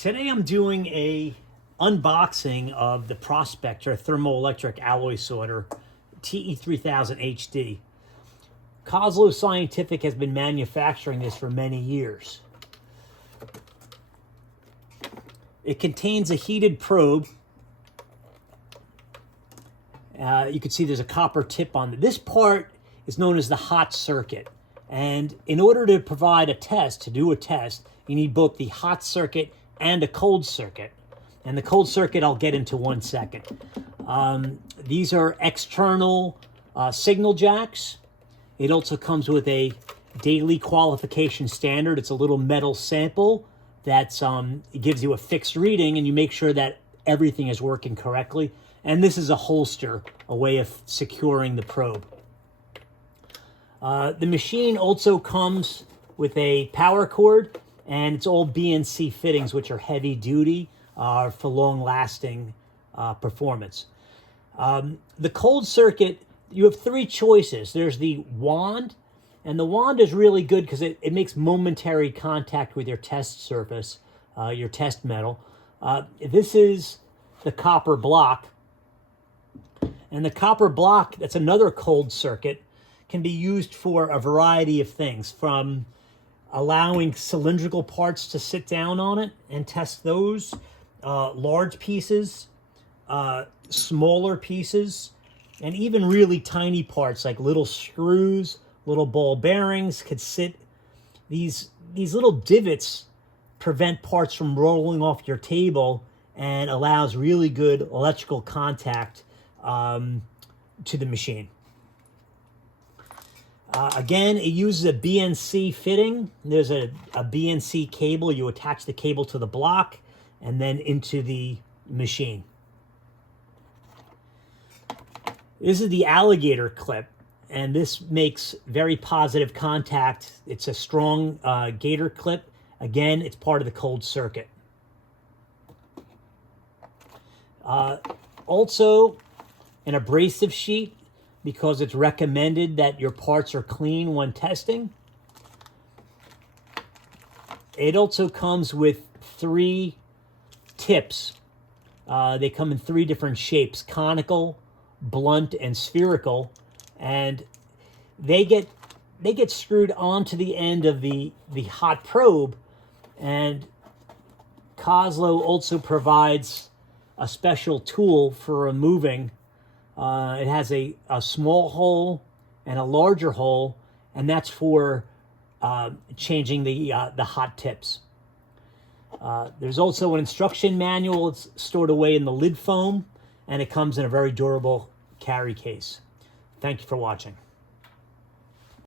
Today I'm doing a unboxing of the Prospector Thermo-Electric alloy sorter TE-3000-HD. Koslow Scientific has been manufacturing this for many years. It contains a heated probe. You can see there's a copper tip on it. This part is known as the hot circuit. And in order to provide a test, to do a test, you need both the hot circuit and a cold circuit. And the cold circuit I'll get into 1 second. These are external signal jacks. It also comes with a daily qualification standard. It's a little metal sample that it gives you a fixed reading, and you make sure that everything is working correctly. And this is a holster, a way of securing the probe. The machine also comes with a power cord, and it's all BNC fittings, which are heavy duty for long-lasting performance. The cold circuit, you have three choices. There's the wand, and the wand is really good because it makes momentary contact with your test surface, your test metal. This is the copper block, and the copper block, that's another cold circuit, can be used for a variety of things, from allowing cylindrical parts to sit down on it and test those, large pieces, smaller pieces, and even really tiny parts like little screws, little ball bearings could sit. These little divots prevent parts from rolling off your table and allows really good electrical contact to the machine. Again, it uses a BNC fitting. There's a BNC cable. You attach the cable to the block and then into the machine. This is the alligator clip, and this makes very positive contact. It's a strong gator clip. Again, it's part of the cold circuit. Also, an abrasive sheet, because it's recommended that your parts are clean when testing. It also comes with three tips. They come in three different shapes: conical, blunt, and spherical. And they get screwed onto the end of the hot probe. And Koslow also provides a special tool for removing. It has a small hole and a larger hole, and that's for changing the hot tips. There's also an instruction manual. It's stored away in the lid foam, and it comes in a very durable carry case. Thank you for watching.